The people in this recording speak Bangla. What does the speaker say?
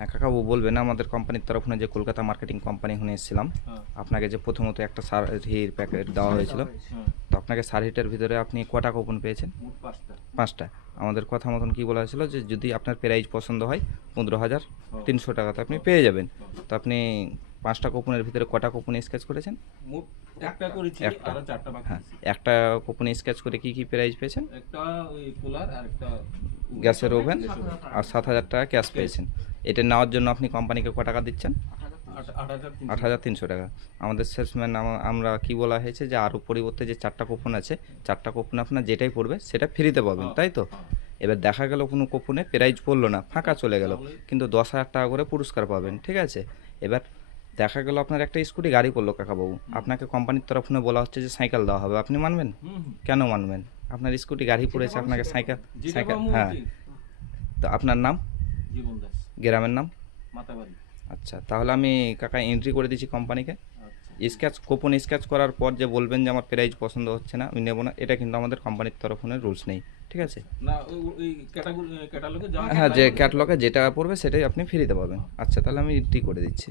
হ্যাঁ কাকাবু বলবেন, আমাদের কোম্পানির তরফ থেকে যে কলকাতা মার্কেটিং কোম্পানি হয়ে এসেছিলাম, আপনাকে যে প্রথমত একটা শাড়ির প্যাকেট দেওয়া হয়েছিল, তো আপনাকে শাড়িটার ভিতরে আপনি কটা কুপন পেয়েছেন? 5টা। আমাদের কথা মতন কী বলা হয়েছিল যে যদি আপনার প্রাইস পছন্দ হয় 15,300 টাকাতে আপনি পেয়ে যাবেন। তো আপনি 5টা কুপনের ভিতরে কটা কুপন স্কেচ করেছেন? একটা করেছি, একটা। আর 4টা বাকি হ্যাঁ, আছে। একটা কুপনে স্কেচ করে কি কি প্রাইস পেয়েছেন? একটা ওই কুলার আর একটা গ্যাসের ওভেন আর 7,000 টাকা ক্যাশ পেয়েছেন। এটা নেওয়ার জন্য আপনি কোম্পানিকে ক টাকা দিচ্ছেন? 8,300। 8,300 টাকা। আমাদের সেলসম্যান আমরা কি বলা হয়েছে যে আরও পরিবর্তে যে 4টা কুপন আছে, 4টা কুপন আপনার যেটাই পড়বে সেটা ফ্রিতে পাবেন, তাই তো? এবার দেখা গেল কোনো কুপনে প্রাইজ পড়লো না, ফাঁকা চলে গেল, কিন্তু 10,000 টাকা করে পুরস্কার পাবেন, ঠিক আছে? এবার দেখা গেল আপনার একটা স্কুটি গাড়ি পড়লো কাকাবাবু, আপনাকে কোম্পানির তরফ থেকে বলা হচ্ছে যে সাইকেল দেওয়া হবে, আপনি মানবেন? কেন মানবেন? আপনার স্কুটি গাড়ি পড়েছে, আপনাকে সাইকেল সাইকেল হ্যাঁ। তো আপনার নাম? জীবন দাস, গ্রামের নাম? মাতাবাড়ি। আচ্ছা, তাহলে আমি কাকা এন্ট্রি করে দিচ্ছি কোম্পানিকে। আচ্ছা। স্কেচ কুপন স্কেচ করার পর যে বলবেন যে আমার প্রাইস পছন্দ হচ্ছে না, আমি নেব না, এটা কিন্তু আমাদের কোম্পানির তরফ থেকে রুলস নেই, ঠিক আছে? না ওই ক্যাটালগে যা হ্যাঁ, যে ক্যাটলগে যেটা পড়বে সেটাই আপনি ফ্রিতে পাবেন। আচ্ছা, তাহলে আমি এন্ট্রি করে দিচ্ছি।